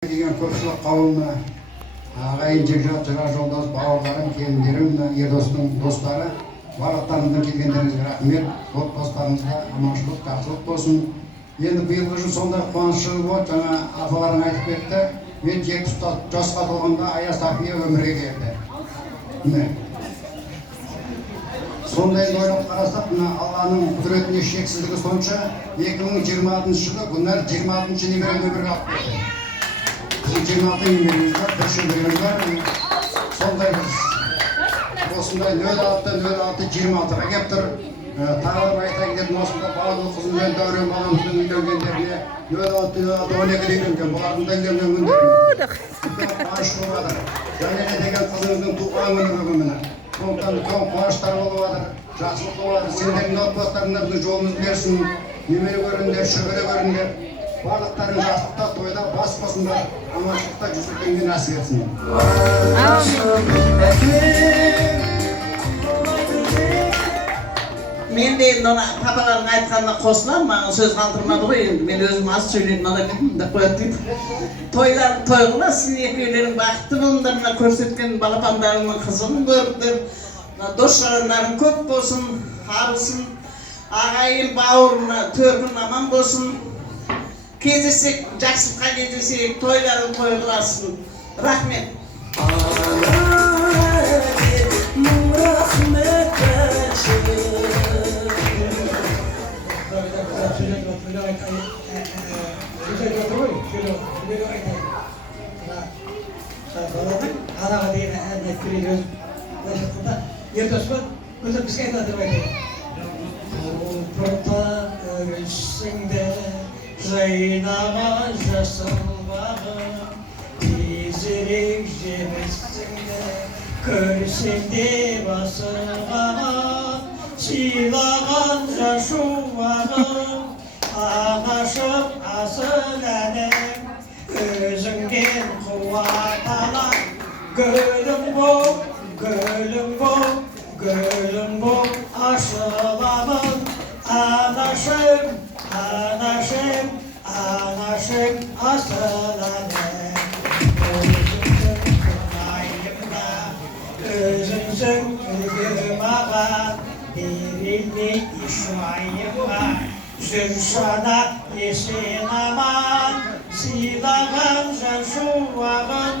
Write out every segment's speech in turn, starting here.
Деген көпшілік қауымына, ағайын жекжат жыра жолдас бауырларым, келіндерім, ердостың достары, барлықтарыңыздан келгендеріңізге рахмет. Отбасыларыңызға аманшылық, жақсылық болсын. Енді биылғы жыл сондай қуанышты болды. Жаңа апаларың айтып кетті. Мен 70 жасқа толғанда Аяз апия өмірге келді. Сондай ойлап қарасақ, мына Алланың құдіретіне шексіздігі сонша, 2026 жылы Гүлнар 26 немерені өмірге алып келді. 26 немерemiz var, 5 немерemiz var. Сондай біз осындай 06-06-26-ға кеп тұр. Тағы айта кететін осында барлық қызыммен дәурен баламыздың үйленгендеріне 06-06-12 деген бұлардың да үйленген күндеріне. Қуаныш болып жатыр. Жәлеле деген қызымыздың туған күні бүгін міне. Сондықтан үлкен қуаныштар болып жатыр, жақсылық болып жатыр. Сендердің отбасыларыңа біздің жолымыз берсін. Немере көріңдер, шөбере көріңдер. Барлықтарың жақсылықта, тойда бас қосыңдар, аманшылықта жүздіктеріңді нәсіп етсін. Мен де енді папалардың айтқанына қосыламын, маған сөз қалдырмады ғой, енді мен өзім аз сөйлейтін адам едім деп қояды дейді. Тойларың той қыласың, екеулерің бақытты болыңдар, мына көрсеткен балапандарыңның қызығын көріңдер, дос-жарандарың көп болсын, арылсын, ағайын бауырына төркін аман болсын. Кездесек, жақсылыққа кездесек, тойларын қойыласын. Рахмет. Анаға деген әніне күрек жатқанда ертөспен өзі бізге айтады деп айтады. Құлпыртып өрісіңді жайнаған жасыл бағым, тезірек жемісіңді көрсем де басылғанын, сыйлаған жашуағым, анашым асыл әнім, өзіңден қуат алам. Gölüm boп, gölüm boп, gölüm boп ашыламын. Анашым, анашым, анашым асыл әнім. Өзіңсің қонайымда, өзіңсің үлгі маған, берілмей ешуайымға. Жүр шана есен аман, сыйлаған жан шуағын.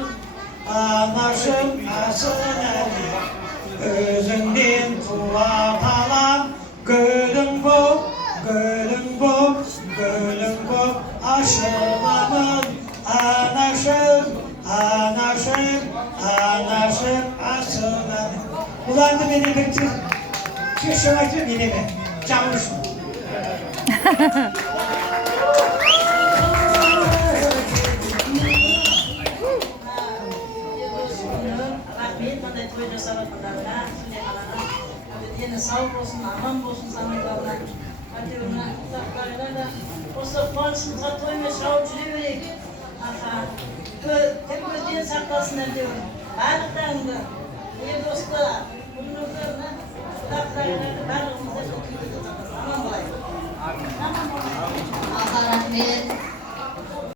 Анашым асыл әнім, өзіңден қуат алам. Гүлің боп, гүлің боп, гүлің боп ашыламын. Анашым, анашым, анашым асыл әнім. Бұл әнді мен емектер, шешім айтып мен еме, жағым үшін. Sağ olsun, aman olsun sanırlarına. Atıyorlar, uzaklarına da. Olsa falsımıza toyma şahı cüreverek. Aha, hep gözden saklasınlar diyorum. Bağlıklarında, iyi dostlar, bunlarına, uzaklarına, bağlığımıza çok iyi tutalım. Aman olayım. Aman olayım. Allah rahmet.